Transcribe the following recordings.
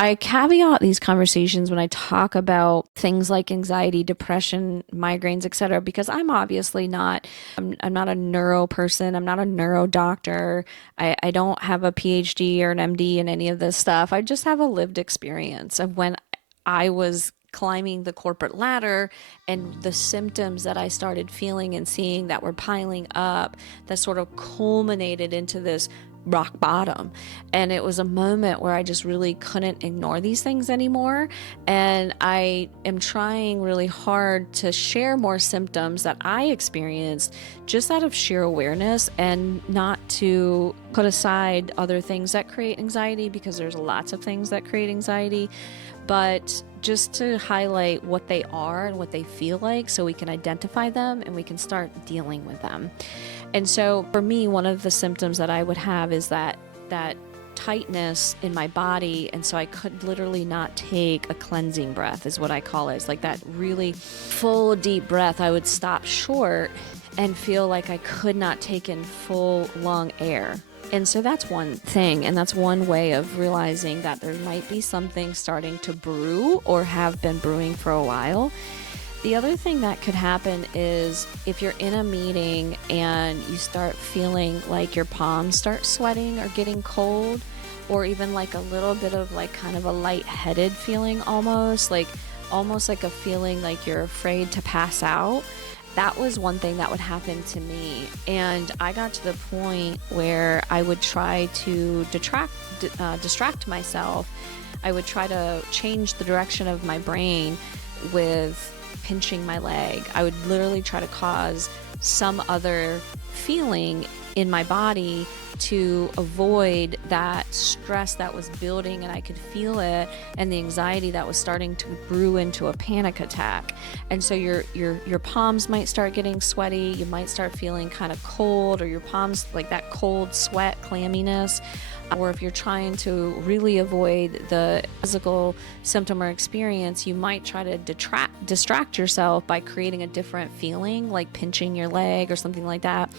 I caveat these conversations when I talk about things like anxiety, depression, migraines, etc., because I'm obviously not, I'm not a neuro person. I'm not a neuro doctor. I don't have a PhD or an MD in any of this stuff. I just have a lived experience of when I was climbing the corporate ladder and the symptoms that I started feeling and seeing that were piling up that sort of culminated into this rock bottom. And it was a moment where I just really couldn't ignore these things anymore. And I am trying really hard to share more symptoms that I experienced just out of sheer awareness and not to put aside other things that create anxiety, because there's lots of things that create anxiety, but just to highlight what they are and what they feel like so we can identify them and we can start dealing with them. And so for me, one of the symptoms that I would have is that tightness in my body, and so I could literally not take a cleansing breath is what I call it. It's like that really full deep breath. I would stop short and feel like I could not take in full lung air. And so that's one thing, and that's one way of realizing that there might be something starting to brew or have been brewing for a while. The other thing that could happen is if you're in a meeting and you start feeling like your palms start sweating or getting cold, or even like a little bit of like kind of a lightheaded feeling, almost like a feeling like you're afraid to pass out. That was one thing that would happen to me. And I got to the point where I would try to distract myself. I would try to change the direction of my brain with pinching my leg. I would literally try to cause some other feeling in my body to avoid that stress that was building, and I could feel it, and the anxiety that was starting to brew into a panic attack. And so your palms might start getting sweaty, you might start feeling kind of cold, or your palms like that cold sweat clamminess. Or if you're trying to really avoid the physical symptom or experience, you might try to distract yourself by creating a different feeling, like pinching your leg or something like that.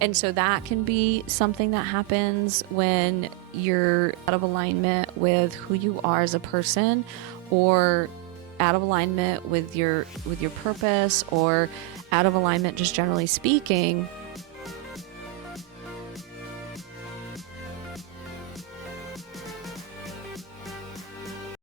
And so that can be something that happens when you're out of alignment with who you are as a person, or out of alignment with your purpose, or out of alignment just generally speaking.